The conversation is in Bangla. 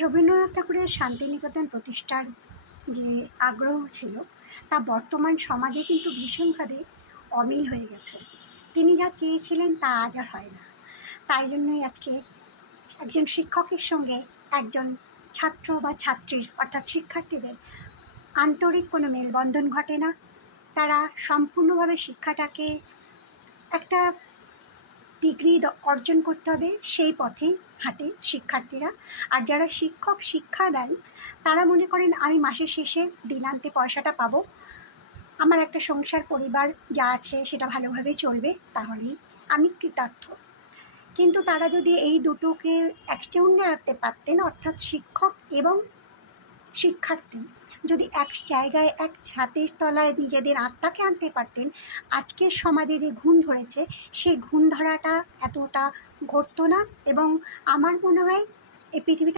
রবীন্দ্রনাথ ঠাকুরের শান্তিনিকেতন প্রতিষ্ঠার যে আগ্রহ ছিল তা বর্তমান সমাজে কিন্তু ভীষণভাবে অমিল হয়ে গেছে। তিনি যা চেয়েছিলেন তা আজ আর হয় না। তাই জন্যই আজকে একজন শিক্ষকের সঙ্গে একজন ছাত্র বা ছাত্রীর অর্থাৎ শিক্ষার্থীদের আন্তরিক কোনো মেলবন্ধন ঘটে না। তারা সম্পূর্ণভাবে শিক্ষাটাকে একটা ডিগ্রি অর্জন করতে হবে সেই পথেই হাঁটে শিক্ষার্থীরা। আর যারা শিক্ষক শিক্ষা দেন তারা মনে করেন আমি মাসের শেষে দিনান্তে পয়সাটা পাবো, আমার একটা সংসার পরিবার যা আছে সেটা ভালোভাবে চলবে, তাহলেই আমি কৃতার্থ। কিন্তু তারা যদি এই দুটোকে একসঙ্গে আনতে পারতেন, অর্থাৎ শিক্ষক এবং শিক্ষার্থী যদি এক জায়গায় এক ছাদের তলায় নিজেদের আত্মাকে আনতে পারতেন, আজকের সমাজে যে ঘুণ ধরেছে সেই ঘুণ ধরাটা এতটা ঘটতো না। এবং আমার মনে হয় এই পৃথিবীটা